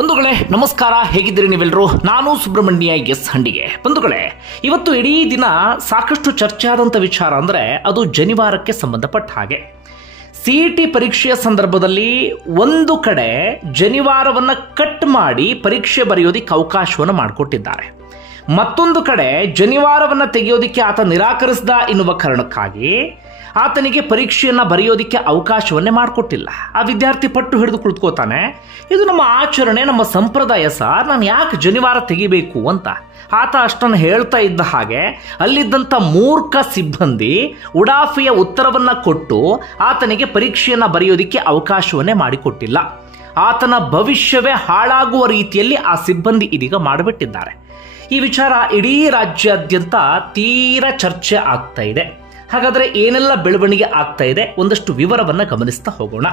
ಬಂಧುಗಳೇ ನಮಸ್ಕಾರ, ಹೇಗಿದ್ದೀರಿ ನೀವೆಲ್ಲರೂ? ನಾನು ಸುಬ್ರಹ್ಮಣ್ಯ ಎಸ್ ಹಂಡಿಗೆ. ಬಂಧುಗಳೇ, ಇವತ್ತು ಇಡೀ ದಿನ ಸಾಕಷ್ಟು ಚರ್ಚೆ ಆದಂಥ ವಿಚಾರ ಅಂದರೆ ಅದು ಜನಿವಾರಕ್ಕೆ ಸಂಬಂಧಪಟ್ಟ ಹಾಗೆ. CET ಪರೀಕ್ಷೆಯ ಸಂದರ್ಭದಲ್ಲಿ ಒಂದು ಕಡೆ ಜನಿವಾರವನ್ನು ಕಟ್ ಮಾಡಿ ಪರೀಕ್ಷೆ ಬರೆಯೋದಕ್ಕೆ ಅವಕಾಶವನ್ನು ಮಾಡಿಕೊಟ್ಟಿದ್ದಾರೆ. ಮತ್ತೊಂದು ಕಡೆ ಜನಿವಾರವನ್ನು ತೆಗೆಯೋದಕ್ಕೆ ಆತ ನಿರಾಕರಿಸಿದ ಎನ್ನುವ ಕಾರಣಕ್ಕಾಗಿ ಆತನಿಗೆ ಪರೀಕ್ಷೆಯನ್ನು ಬರೆಯೋದಕ್ಕೆ ಅವಕಾಶವನ್ನೇ ಮಾಡಿಕೊಟ್ಟಿಲ್ಲ. ಆ ವಿದ್ಯಾರ್ಥಿ ಪಟ್ಟು ಹಿಡಿದು ಕುಳಿತುಕೋತಾನೆ, ಇದು ನಮ್ಮ ಆಚರಣೆ, ನಮ್ಮ ಸಂಪ್ರದಾಯ ಸರ್, ನಾನು ಯಾಕೆ ಜನಿವಾರ ತೆಗಿಬೇಕು ಅಂತ. ಆತ ಅಷ್ಟನ್ನು ಹೇಳ್ತಾ ಇದ್ದ ಹಾಗೆ ಅಲ್ಲಿದ್ದಂಥ ಮೂರ್ಖ ಸಿಬ್ಬಂದಿ ಉಡಾಫಿಯ ಉತ್ತರವನ್ನು ಕೊಟ್ಟು ಆತನಿಗೆ ಪರೀಕ್ಷೆಯನ್ನು ಬರೆಯೋದಕ್ಕೆ ಅವಕಾಶವನ್ನೇ ಮಾಡಿಕೊಟ್ಟಿಲ್ಲ. ಆತನ ಭವಿಷ್ಯವೇ ಹಾಳಾಗುವ ರೀತಿಯಲ್ಲಿ ಆ ಸಿಬ್ಬಂದಿ ಇದೀಗ ಮಾಡಿಬಿಟ್ಟಿದ್ದಾರೆ. ಈ ವಿಚಾರ ಇಡೀ ರಾಜ್ಯಾದ್ಯಂತ ತೀರ ಚರ್ಚೆ ಆಗ್ತಾ ಇದೆ. ಹಾಗಾದರೆ ಏನೆಲ್ಲ ಬೆಳವಣಿಗೆ ಆಗ್ತಾ ಇದೆ, ಒಂದಷ್ಟು ವಿವರವನ್ನು ಗಮನಿಸ್ತಾ ಹೋಗೋಣ.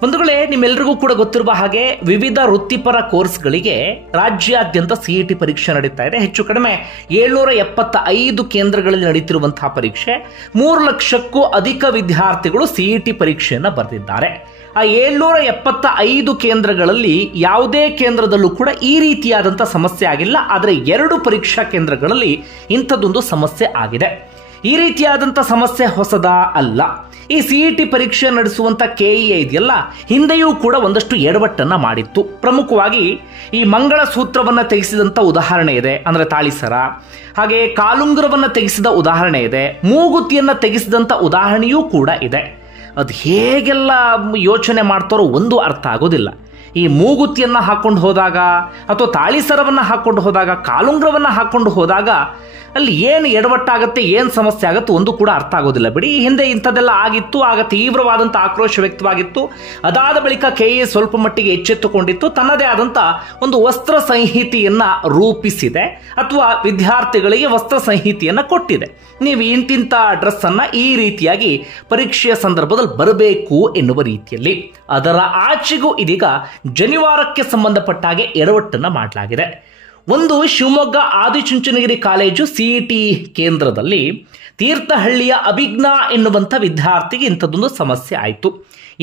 ಬಂಧುಗಳೇ, ನಿಮ್ಮೆಲ್ಲರಿಗೂ ಕೂಡ ಗೊತ್ತಿರುವ ಹಾಗೆ ವಿವಿಧ ವೃತ್ತಿಪರ ಕೋರ್ಸ್ಗಳಿಗೆ ರಾಜ್ಯಾದ್ಯಂತ CET ಪರೀಕ್ಷೆ ನಡೀತಾ ಇದೆ. ಹೆಚ್ಚು ಕಡಿಮೆ 775 ಕೇಂದ್ರಗಳಲ್ಲಿ ನಡೀತಿರುವಂತಹ ಪರೀಕ್ಷೆ. 3 ಲಕ್ಷಕ್ಕೂ ಅಧಿಕ ವಿದ್ಯಾರ್ಥಿಗಳು CET ಪರೀಕ್ಷೆಯನ್ನು ಬರೆದಿದ್ದಾರೆ. ಆ 775 ಕೇಂದ್ರಗಳಲ್ಲಿ ಯಾವುದೇ ಕೇಂದ್ರದಲ್ಲೂ ಕೂಡ ಈ ರೀತಿಯಾದಂಥ ಸಮಸ್ಯೆ ಆಗಿಲ್ಲ. ಆದರೆ 2 ಪರೀಕ್ಷಾ ಕೇಂದ್ರಗಳಲ್ಲಿ ಇಂಥದ್ದೊಂದು ಸಮಸ್ಯೆ ಆಗಿದೆ. ಈ ರೀತಿಯಾದಂಥ ಸಮಸ್ಯೆ ಹೊಸದ ಅಲ್ಲ. ಈ CET ಪರೀಕ್ಷೆ ನಡೆಸುವಂಥ KEA ಇದೆಯಲ್ಲ, ಹಿಂದೆಯೂ ಕೂಡ ಒಂದಷ್ಟು ಎಡವಟ್ಟನ್ನು ಮಾಡಿತ್ತು. ಪ್ರಮುಖವಾಗಿ ಈ ಮಂಗಳ ಸೂತ್ರವನ್ನು ತೆಗೆಸಿದಂಥ ಉದಾಹರಣೆ ಇದೆ, ಅಂದರೆ ತಾಳಿಸರ. ಹಾಗೆ ಕಾಲುಂಗುರವನ್ನು ತೆಗೆಸಿದ ಉದಾಹರಣೆ ಇದೆ, ಮೂಗುತಿಯನ್ನು ತೆಗೆಸಿದಂಥ ಉದಾಹರಣೆಯೂ ಕೂಡ ಇದೆ. ಅದು ಹೇಗೆಲ್ಲ ಯೋಚನೆ ಮಾಡ್ತಾರೋ ಒಂದು ಅರ್ಥ ಆಗೋದಿಲ್ಲ. ಈ ಮೂಗುತಿಯನ್ನು ಹಾಕ್ಕೊಂಡು ಹೋದಾಗ ಅಥವಾ ತಾಳಿಸರವನ್ನು ಹಾಕ್ಕೊಂಡು ಹೋದಾಗ, ಕಾಲುಂಗ್ರವನ್ನು ಹಾಕ್ಕೊಂಡು ಹೋದಾಗ ಅಲ್ಲಿ ಏನು ಎಡವಟ್ಟಾಗುತ್ತೆ, ಏನು ಸಮಸ್ಯೆ ಆಗುತ್ತೆ ಒಂದು ಕೂಡ ಅರ್ಥ ಆಗೋದಿಲ್ಲ. ಬಿಡಿ, ಹಿಂದೆ ಇಂಥದ್ದೆಲ್ಲ ಆಗಿತ್ತು, ಆಗ ತೀವ್ರವಾದಂಥ ಆಕ್ರೋಶ ವ್ಯಕ್ತವಾಗಿತ್ತು. ಅದಾದ ಬಳಿಕ KEA ಸ್ವಲ್ಪ ಮಟ್ಟಿಗೆ ಎಚ್ಚೆತ್ತುಕೊಂಡಿತ್ತು, ತನ್ನದೇ ಆದಂಥ ಒಂದು ವಸ್ತ್ರ ಸಂಹಿತೆಯನ್ನು ರೂಪಿಸಿದೆ ಅಥವಾ ವಿದ್ಯಾರ್ಥಿಗಳಿಗೆ ವಸ್ತ್ರ ಸಂಹಿತೆಯನ್ನು ಕೊಟ್ಟಿದೆ. ನೀವು ಇಂತಿಂಥ ಡ್ರೆಸ್ಸನ್ನು ಈ ರೀತಿಯಾಗಿ ಪರೀಕ್ಷೆಯ ಸಂದರ್ಭದಲ್ಲಿ ಬರಬೇಕು ಎನ್ನುವ ರೀತಿಯಲ್ಲಿ. ಅದರ ಆಚೆಗೂ ಇದೀಗ ಜನಿವಾರಕ್ಕೆ ಸಂಬಂಧಪಟ್ಟ ಹಾಗೆ ಎಡವಟ್ಟನ್ನು ಮಾಡಲಾಗಿದೆ. ಒಂದು ಶಿವಮೊಗ್ಗ ಆದಿಚುಂಚನಗಿರಿ ಕಾಲೇಜು CET ಕೇಂದ್ರದಲ್ಲಿ ತೀರ್ಥಹಳ್ಳಿಯ ಅಭಿಜ್ಞಾ ಎನ್ನುವಂಥ ವಿದ್ಯಾರ್ಥಿಗೆ ಇಂಥದ್ದೊಂದು ಸಮಸ್ಯೆ ಆಯಿತು.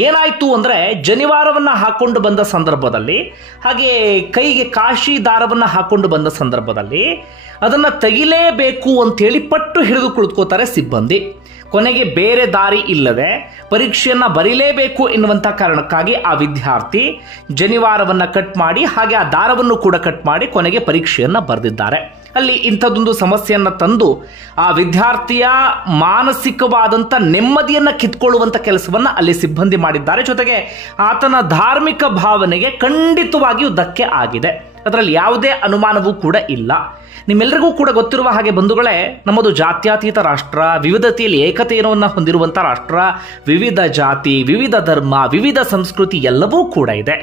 ಏನಾಯಿತು ಅಂದರೆ, ಜನಿವಾರವನ್ನು ಹಾಕ್ಕೊಂಡು ಬಂದ ಸಂದರ್ಭದಲ್ಲಿ, ಹಾಗೆ ಕೈಗೆ ಕಾಶಿ ದಾರವನ್ನು ಹಾಕ್ಕೊಂಡು ಬಂದ ಸಂದರ್ಭದಲ್ಲಿ ಅದನ್ನು ತೆಗಿಲೇಬೇಕು ಅಂತೇಳಿ ಪಟ್ಟು ಹಿಡಿದು ಕುಳಿತುಕೋತಾರೆ ಸಿಬ್ಬಂದಿ. ಕೊನೆಗೆ ಬೇರೆ ದಾರಿ ಇಲ್ಲದೆ ಪರೀಕ್ಷೆಯನ್ನು ಬರೀಲೇಬೇಕು ಎನ್ನುವಂಥ ಕಾರಣಕ್ಕಾಗಿ ಆ ವಿದ್ಯಾರ್ಥಿ ಜನಿವಾರವನ್ನು ಕಟ್ ಮಾಡಿ ಹಾಗೆ ಆ ದಾರವನ್ನು ಕೂಡ ಕಟ್ ಮಾಡಿ ಕೊನೆಗೆ ಪರೀಕ್ಷೆಯನ್ನು ಬರೆದಿದ್ದಾರೆ. ಅಲ್ಲಿ ಇಂಥದ್ದೊಂದು ಸಮಸ್ಯೆಯನ್ನು ತಂದು ಆ ವಿದ್ಯಾರ್ಥಿಯ ಮಾನಸಿಕವಾದಂಥ ನೆಮ್ಮದಿಯನ್ನು ಕಿತ್ಕೊಳ್ಳುವಂಥ ಕೆಲಸವನ್ನು ಅಲ್ಲಿ ಸಿಬ್ಬಂದಿ ಮಾಡಿದ್ದಾರೆ. ಜೊತೆಗೆ ಆತನ ಧಾರ್ಮಿಕ ಭಾವನೆಗೆ ಖಂಡಿತವಾಗಿಯೂ ಧಕ್ಕೆ ಆಗಿದೆ. ಅದರಲ್ಲಿ ಯಾವುದೇ ಅನುಮಾನವೂ ಕೂಡ ಇಲ್ಲ. ನಿಮ್ಮೆಲ್ಲರಿಗೂ ಕೂಡ ಗೊತ್ತಿರುವ ಹಾಗೆ ಬಂಧುಗಳೇ, ನಮ್ಮದು ಜಾತ್ಯತೀತ ರಾಷ್ಟ್ರ, ವಿವಿಧತೆಯಲ್ಲಿ ಏಕತೆಯನ್ನು ಹೊಂದಿರುವಂಥ ರಾಷ್ಟ್ರ. ವಿವಿಧ ಜಾತಿ, ವಿವಿಧ ಧರ್ಮ, ವಿವಿಧ ಸಂಸ್ಕೃತಿ ಎಲ್ಲವೂ ಕೂಡ ಇದೆ.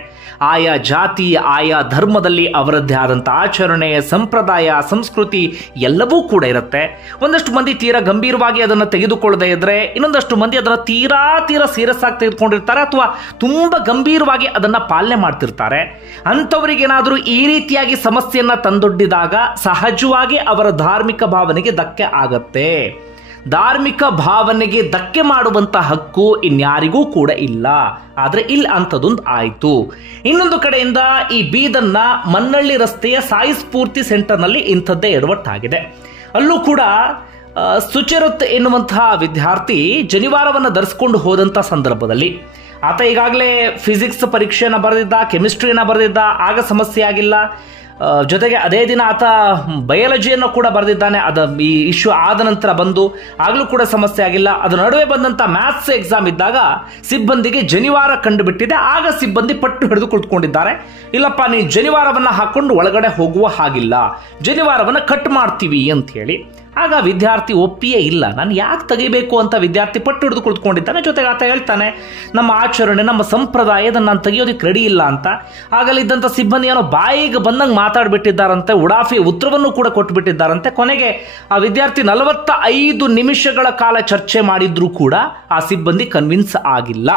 ಆಯಾ ಜಾತಿ, ಆಯಾ ಧರ್ಮದಲ್ಲಿ ಅವರದ್ದೇ ಆದಂಥ ಆಚರಣೆ, ಸಂಪ್ರದಾಯ, ಸಂಸ್ಕೃತಿ ಎಲ್ಲವೂ ಕೂಡ ಇರುತ್ತೆ. ಒಂದಷ್ಟು ಮಂದಿ ತೀರಾ ಗಂಭೀರವಾಗಿ ಅದನ್ನು ತೆಗೆದುಕೊಳ್ಳದೆ ಇದ್ದರೆ, ಇನ್ನೊಂದಷ್ಟು ಮಂದಿ ಅದನ್ನು ತೀರಾ ಸೀರಿಯಸ್ ಆಗಿ ತೆಗೆದುಕೊಂಡಿರ್ತಾರೆ ಅಥವಾ ತುಂಬ ಗಂಭೀರವಾಗಿ ಅದನ್ನು ಪಾಲನೆ ಮಾಡ್ತಿರ್ತಾರೆ. ಅಂಥವರಿಗೇನಾದರೂ ಈ ರೀತಿಯಾಗಿ ಸಮಸ್ಯೆಯನ್ನು ತಂದೊಡ್ಡಿದಾಗ ಸಹಜವಾಗಿ ಅವರ ಧಾರ್ಮಿಕ ಭಾವನೆಗೆ ಧಕ್ಕೆ ಆಗತ್ತೆ. ಧಾರ್ಮಿಕ ಭಾವನೆಗೆ ಧಕ್ಕೆ ಮಾಡುವಂಥ ಹಕ್ಕು ಇನ್ಯಾರಿಗೂ ಕೂಡ ಇಲ್ಲ. ಆದರೆ ಇಲ್ಲಿ ಅಂಥದ್ದೊಂದು ಆಯಿತು. ಇನ್ನೊಂದು ಕಡೆಯಿಂದ ಈ ಬೀದರ್ನ ಮನ್ನಳ್ಳಿ ರಸ್ತೆಯ ಸಾಯಿ ಸ್ಫೂರ್ತಿ ಸೆಂಟರ್ನಲ್ಲಿ ಇಂಥದ್ದೇ ಎಡವಟ್ಟಾಗಿದೆ. ಅಲ್ಲೂ ಕೂಡ ಸುಚರಿತ್ ಎನ್ನುವಂತಹ ವಿದ್ಯಾರ್ಥಿ ಜನಿವಾರವನ್ನು ಧರಿಸಿಕೊಂಡು ಹೋದಂಥ ಸಂದರ್ಭದಲ್ಲಿ ಆತ ಈಗಾಗಲೇ ಫಿಸಿಕ್ಸ್ ಪರೀಕ್ಷೆಯನ್ನು ಬರೆದಿದ್ದ, ಕೆಮಿಸ್ಟ್ರಿಯನ್ನು ಬರೆದಿದ್ದ, ಆಗ ಸಮಸ್ಯೆ ಆಗಿಲ್ಲ. ಜೊತೆಗೆ ಅದೇ ದಿನ ಆತ ಬಯಾಲಜಿಯನ್ನು ಕೂಡ ಬರೆದಿದ್ದಾನೆ. ಈ ಇಶ್ಯೂ ಆದ ನಂತರ ಬಂದು ಆಗಲೂ ಕೂಡ ಸಮಸ್ಯೆ ಆಗಿಲ್ಲ. ಅದರ ನಡುವೆ ಬಂದಂಥ ಮ್ಯಾಥ್ಸ್ ಎಕ್ಸಾಮ್ ಇದ್ದಾಗ ಸಿಬ್ಬಂದಿಗೆ ಜನಿವಾರ ಕಂಡುಬಿಟ್ಟಿದೆ. ಆಗ ಸಿಬ್ಬಂದಿ ಪಟ್ಟು ಹಿಡಿದು ಕುಳಿತುಕೊಂಡಿದ್ದಾರೆ, ಇಲ್ಲಪ್ಪ ನೀ ಜನಿವಾರವನ್ನು ಹಾಕ್ಕೊಂಡು ಒಳಗಡೆ ಹೋಗುವ ಹಾಗಿಲ್ಲ, ಜನಿವಾರವನ್ನು ಕಟ್ ಮಾಡ್ತೀವಿ ಅಂತ ಹೇಳಿ. ಆಗ ವಿದ್ಯಾರ್ಥಿ ಒಪ್ಪಿಯೇ ಇಲ್ಲ. ನಾನು ಯಾಕೆ ತೆಗಿಬೇಕು ಅಂತ ವಿದ್ಯಾರ್ಥಿ ಪಟ್ಟು ಹಿಡಿದು ಕುಳಿತುಕೊಂಡಿದ್ದಾನೆ. ಜೊತೆಗೆ ಆತ ಹೇಳ್ತಾನೆ, ನಮ್ಮ ಆಚರಣೆ, ನಮ್ಮ ಸಂಪ್ರದಾಯದ ನಾನು ತೆಗಿಯೋದಕ್ಕೆ ರೆಡಿ ಇಲ್ಲ ಅಂತ. ಆಗಲಿದ್ದಂಥ ಸಿಬ್ಬಂದಿ ಏನೋ ಬಾಯಿಗೆ ಬಂದಂಗೆ ಮಾತಾಡಿಬಿಟ್ಟಿದ್ದಾರಂತೆ, ಉಡಾಫಿ ಉತ್ತರವನ್ನು ಕೂಡ ಕೊಟ್ಟುಬಿಟ್ಟಿದ್ದಾರಂತೆ. ಕೊನೆಗೆ ಆ ವಿದ್ಯಾರ್ಥಿ 45 ನಿಮಿಷಗಳ ಕಾಲ ಚರ್ಚೆ ಮಾಡಿದ್ರೂ ಕೂಡ ಆ ಸಿಬ್ಬಂದಿ ಕನ್ವಿನ್ಸ್ ಆಗಿಲ್ಲ.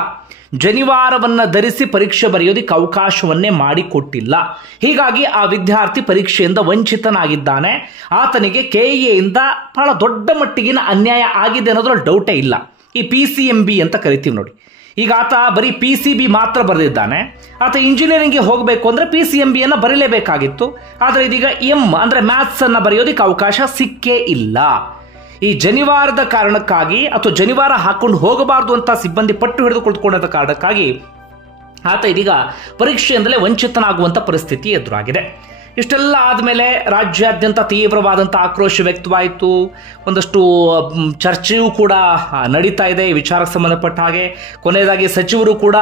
ಜನಿವಾರವನ್ನು ಧರಿಸಿ ಪರೀಕ್ಷೆ ಬರೆಯೋದಕ್ಕೆ ಅವಕಾಶವನ್ನೇ ಮಾಡಿಕೊಟ್ಟಿಲ್ಲ. ಹೀಗಾಗಿ ಆ ವಿದ್ಯಾರ್ಥಿ ಪರೀಕ್ಷೆಯಿಂದ ವಂಚಿತನಾಗಿದ್ದಾನೆ. ಆತನಿಗೆ KEAಯಿಂದ ಬಹಳ ದೊಡ್ಡ ಮಟ್ಟಿಗಿನ ಅನ್ಯಾಯ ಆಗಿದೆ ಅನ್ನೋದ್ರಲ್ಲಿ ಡೌಟೇ ಇಲ್ಲ. ಈ PCMB ಅಂತ ಕರಿತೀವಿ ನೋಡಿ, ಈಗ ಆತ ಬರೀ PCB ಮಾತ್ರ ಬರೆದಿದ್ದಾನೆ. ಆತ ಇಂಜಿನಿಯರಿಂಗ್ಗೆ ಹೋಗಬೇಕು ಅಂದರೆ PCMBಯನ್ನು ಬರೀಲೇಬೇಕಾಗಿತ್ತು. ಆದರೆ ಇದೀಗ ಅಂದರೆ ಮ್ಯಾಥ್ಸ್ ಅನ್ನು ಬರೆಯೋದಕ್ಕೆ ಅವಕಾಶ ಸಿಕ್ಕೇ ಇಲ್ಲ. ಈ ಜನಿವಾರದ ಕಾರಣಕ್ಕಾಗಿ ಅಥವಾ ಜನಿವಾರ ಹಾಕೊಂಡು ಹೋಗಬಾರ್ದು ಅಂತ ಸಿಬ್ಬಂದಿ ಪಟ್ಟು ಹಿಡಿದು ಕುಳಿತುಕೊಂಡ ಕಾರಣಕ್ಕಾಗಿ ಆತ ಇದೀಗ ಪರೀಕ್ಷೆಯಿಂದಲೇ ವಂಚಿತನಾಗುವಂಥ ಪರಿಸ್ಥಿತಿ ಎದುರಾಗಿದೆ. ಇಷ್ಟೆಲ್ಲ ಆದಮೇಲೆ ರಾಜ್ಯಾದ್ಯಂತ ತೀವ್ರವಾದಂಥ ಆಕ್ರೋಶ ವ್ಯಕ್ತವಾಯಿತು. ಒಂದಷ್ಟು ಚರ್ಚೆಯೂ ಕೂಡ ನಡೀತಾ ಇದೆ ಈ ವಿಚಾರಕ್ಕೆ ಸಂಬಂಧಪಟ್ಟ ಹಾಗೆ. ಕೊನೆಯದಾಗಿ ಸಚಿವರು ಕೂಡ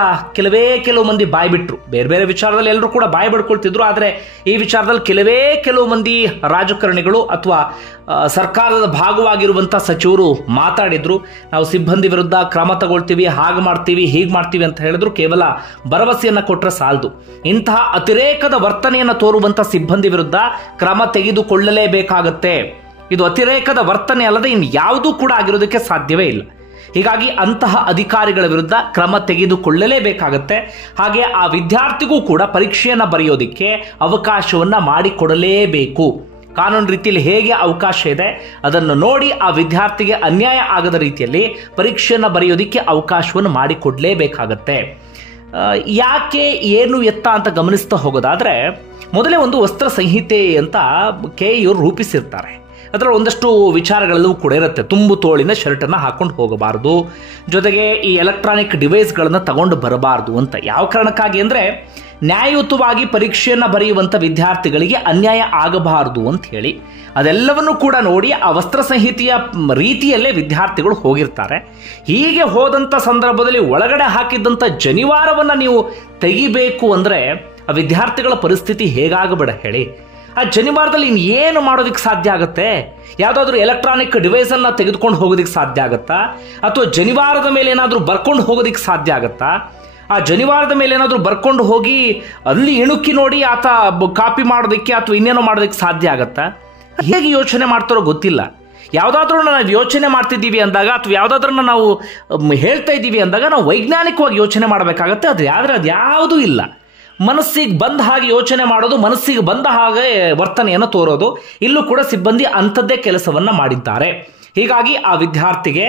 ಕೆಲವು ಮಂದಿ ಬಾಯ್ಬಿಟ್ರು. ಬೇರೆ ಬೇರೆ ವಿಚಾರದಲ್ಲಿ ಎಲ್ಲರೂ ಕೂಡ ಬಾಯಿ ಬಿಡ್ಕೊಳ್ತಿದ್ರು. ಆದರೆ ಈ ವಿಚಾರದಲ್ಲಿ ಕೆಲವು ಮಂದಿ ರಾಜಕಾರಣಿಗಳು ಅಥವಾ ಸರ್ಕಾರದ ಭಾಗವಾಗಿರುವಂಥ ಸಚಿವರು ಮಾತಾಡಿದ್ರು. ನಾವು ಸಿಬ್ಬಂದಿ ವಿರುದ್ಧ ಕ್ರಮ ತಗೊಳ್ತೀವಿ, ಹಾಗೆ ಮಾಡ್ತೀವಿ, ಹೀಗೆ ಮಾಡ್ತೀವಿ ಅಂತ ಹೇಳಿದ್ರು. ಕೇವಲ ಭರವಸೆಯನ್ನು ಕೊಟ್ಟರೆ ಸಾಲದು. ಇಂತಹ ಅತಿರೇಕದ ವರ್ತನೆಯನ್ನು ತೋರುವಂಥ ಸಿಬ್ಬಂದಿ ವಿರುದ್ಧ ಕ್ರಮ ತೆಗೆದುಕೊಳ್ಳಲೇಬೇಕಾಗತ್ತೆ. ಇದು ಅತಿರೇಕದ ವರ್ತನೆ ಅಲ್ಲದೆ ಇನ್ನು ಯಾವುದೂ ಕೂಡ ಆಗಿರೋದಕ್ಕೆ ಸಾಧ್ಯವೇ ಇಲ್ಲ. ಹೀಗಾಗಿ ಅಂತಹ ಅಧಿಕಾರಿಗಳ ವಿರುದ್ಧ ಕ್ರಮ ತೆಗೆದುಕೊಳ್ಳಲೇಬೇಕಾಗತ್ತೆ. ಹಾಗೆ ಆ ವಿದ್ಯಾರ್ಥಿಗೂ ಕೂಡ ಪರೀಕ್ಷೆಯನ್ನು ಬರೆಯೋದಕ್ಕೆ ಅವಕಾಶವನ್ನು ಮಾಡಿಕೊಡಲೇಬೇಕು. ಕಾನೂನು ರೀತಿಯಲ್ಲಿ ಹೇಗೆ ಅವಕಾಶ ಇದೆ ಅದನ್ನು ನೋಡಿ ಆ ವಿದ್ಯಾರ್ಥಿಗೆ ಅನ್ಯಾಯ ಆಗದ ರೀತಿಯಲ್ಲಿ ಪರೀಕ್ಷೆಯನ್ನು ಬರೆಯೋದಕ್ಕೆ ಅವಕಾಶವನ್ನು ಮಾಡಿಕೊಡಲೇಬೇಕಾಗತ್ತೆ. ಯಾಕೆ ಏನು ಎತ್ತ ಅಂತ ಗಮನಿಸ್ತಾ ಹೋಗೋದಾದರೆ, ಮೊದಲೇ ಒಂದು ವಸ್ತ್ರ ಸಂಹಿತೆ ಅಂತ KEಯವರು ರೂಪಿಸಿರ್ತಾರೆ. ಅದರಲ್ಲಿ ಒಂದಷ್ಟು ವಿಚಾರಗಳೆಲ್ಲವೂ ಕೂಡ ಇರುತ್ತೆ. ತುಂಬು ತೋಳಿನ ಶರ್ಟನ್ನು ಹಾಕೊಂಡು ಹೋಗಬಾರ್ದು, ಜೊತೆಗೆ ಈ ಎಲೆಕ್ಟ್ರಾನಿಕ್ ಡಿವೈಸ್ಗಳನ್ನು ತಗೊಂಡು ಬರಬಾರ್ದು ಅಂತ. ಯಾವ ಕಾರಣಕ್ಕಾಗಿ ಅಂದರೆ ನ್ಯಾಯಯುತವಾಗಿ ಪರೀಕ್ಷೆಯನ್ನು ಬರೆಯುವಂಥ ವಿದ್ಯಾರ್ಥಿಗಳಿಗೆ ಅನ್ಯಾಯ ಆಗಬಾರದು ಅಂತ ಹೇಳಿ ಅದೆಲ್ಲವನ್ನೂ ಕೂಡ ನೋಡಿ ಆ ವಸ್ತ್ರ ಸಂಹಿತೆಯ ರೀತಿಯಲ್ಲೇ ವಿದ್ಯಾರ್ಥಿಗಳು ಹೋಗಿರ್ತಾರೆ. ಹೀಗೆ ಹೋದಂಥ ಸಂದರ್ಭದಲ್ಲಿ ಒಳಗಡೆ ಹಾಕಿದ್ದಂಥ ಜನಿವಾರವನ್ನು ನೀವು ತೆಗಿಬೇಕು ಅಂದರೆ ಆ ವಿದ್ಯಾರ್ಥಿಗಳ ಪರಿಸ್ಥಿತಿ ಹೇಗಾಗಬೇಡ ಹೇಳಿ. ಆ ಜನಿವಾರದಲ್ಲಿ ಏನು ಮಾಡೋದಕ್ಕೆ ಸಾಧ್ಯ ಆಗುತ್ತೆ? ಯಾವುದಾದ್ರೂ ಎಲೆಕ್ಟ್ರಾನಿಕ್ ಡಿವೈಸನ್ನು ತೆಗೆದುಕೊಂಡು ಹೋಗೋದಕ್ಕೆ ಸಾಧ್ಯ ಆಗುತ್ತಾ? ಅಥವಾ ಜನಿವಾರದ ಮೇಲೆ ಏನಾದರೂ ಬರ್ಕೊಂಡು ಹೋಗೋದಕ್ಕೆ ಸಾಧ್ಯ ಆಗುತ್ತಾ? ಆ ಜನಿವಾರದ ಮೇಲೆ ಏನಾದರೂ ಬರ್ಕೊಂಡು ಹೋಗಿ ಅಲ್ಲಿ ಇಣುಕಿ ನೋಡಿ ಆತ ಕಾಪಿ ಮಾಡೋದಕ್ಕೆ ಅಥವಾ ಇನ್ನೇನೋ ಮಾಡೋದಕ್ಕೆ ಸಾಧ್ಯ ಆಗುತ್ತಾ? ಹೇಗೆ ಯೋಚನೆ ಮಾಡ್ತಾರೋ ಗೊತ್ತಿಲ್ಲ. ಯಾವುದಾದ್ರೂ ನಾವು ಯೋಚನೆ ಮಾಡ್ತಿದ್ದೀವಿ ಅಂದಾಗ ಅಥವಾ ಯಾವುದಾದ್ರೂ ನಾವು ಹೇಳ್ತಾ ಇದ್ದೀವಿ ಅಂದಾಗ ನಾವು ವೈಜ್ಞಾನಿಕವಾಗಿ ಯೋಚನೆ ಮಾಡಬೇಕಾಗತ್ತೆ. ಅದು ಯಾವುದೂ ಇಲ್ಲ. ಮನಸ್ಸಿಗೆ ಬಂದ ಹಾಗೆ ಯೋಚನೆ ಮಾಡೋದು, ಮನಸ್ಸಿಗೆ ಬಂದ ಹಾಗೆ ವರ್ತನೆಯನ್ನು ತೋರೋದು. ಇಲ್ಲೂ ಕೂಡ ಸಿಬ್ಬಂದಿ ಅಂಥದ್ದೇ ಕೆಲಸವನ್ನು ಮಾಡಿದ್ದಾರೆ. ಹೀಗಾಗಿ ಆ ವಿದ್ಯಾರ್ಥಿಗೆ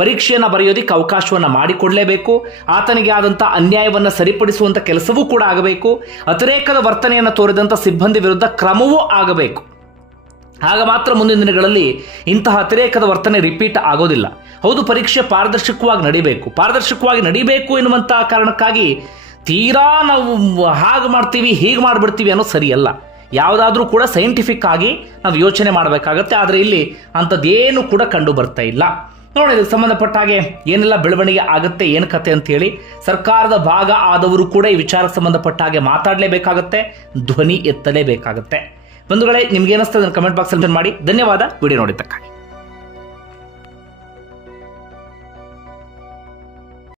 ಪರೀಕ್ಷೆಯನ್ನು ಬರೆಯೋದಕ್ಕೆ ಅವಕಾಶವನ್ನು ಮಾಡಿಕೊಡಲೇಬೇಕು. ಆತನಿಗೆ ಆದಂಥ ಅನ್ಯಾಯವನ್ನು ಸರಿಪಡಿಸುವಂಥ ಕೆಲಸವೂ ಕೂಡ ಆಗಬೇಕು. ಅತಿರೇಕದ ವರ್ತನೆಯನ್ನು ತೋರಿದಂಥ ಸಿಬ್ಬಂದಿ ವಿರುದ್ಧ ಕ್ರಮವೂ ಆಗಬೇಕು. ಆಗ ಮಾತ್ರ ಮುಂದಿನ ದಿನಗಳಲ್ಲಿ ಇಂತಹ ಅತಿರೇಕದ ವರ್ತನೆ ರಿಪೀಟ್ ಆಗೋದಿಲ್ಲ. ಹೌದು, ಪರೀಕ್ಷೆ ಪಾರದರ್ಶಕವಾಗಿ ನಡಿಬೇಕು ಎನ್ನುವಂಥ ಕಾರಣಕ್ಕಾಗಿ ತೀರಾ ನಾವು ಹಾಗೆ ಮಾಡ್ತೀವಿ, ಹೀಗೆ ಮಾಡಿಬಿಡ್ತೀವಿ ಅನ್ನೋದು ಸರಿಯಲ್ಲ. ಯಾವುದಾದ್ರೂ ಕೂಡ ಸೈಂಟಿಫಿಕ್ ಆಗಿ ನಾವು ಯೋಚನೆ ಮಾಡಬೇಕಾಗತ್ತೆ. ಆದರೆ ಇಲ್ಲಿ ಅಂಥದ್ದೇನು ಕೂಡ ಕಂಡು ಬರ್ತಾ ಇಲ್ಲ. ನೋಡಿ, ಇದಕ್ಕೆ ಸಂಬಂಧಪಟ್ಟ ಹಾಗೆ ಏನೆಲ್ಲ ಬೆಳವಣಿಗೆ ಆಗುತ್ತೆ, ಏನು ಕತೆ ಅಂತೇಳಿ ಸರ್ಕಾರದ ಭಾಗ ಆದವರು ಕೂಡ ಈ ವಿಚಾರಕ್ಕೆ ಸಂಬಂಧಪಟ್ಟ ಹಾಗೆ ಮಾತಾಡಲೇಬೇಕಾಗತ್ತೆ, ಧ್ವನಿ ಎತ್ತಲೇಬೇಕಾಗತ್ತೆ. ಬಂಧುಗಳೇ, ನಿಮ್ಗೆ ಏನಿಸ್ತದೆ ಕಮೆಂಟ್ ಬಾಕ್ಸ್ ಅಲ್ಲಿ ಮಾಡಿ. ಧನ್ಯವಾದ ವಿಡಿಯೋ ನೋಡಿದ್ದಕ್ಕಾಗಿ.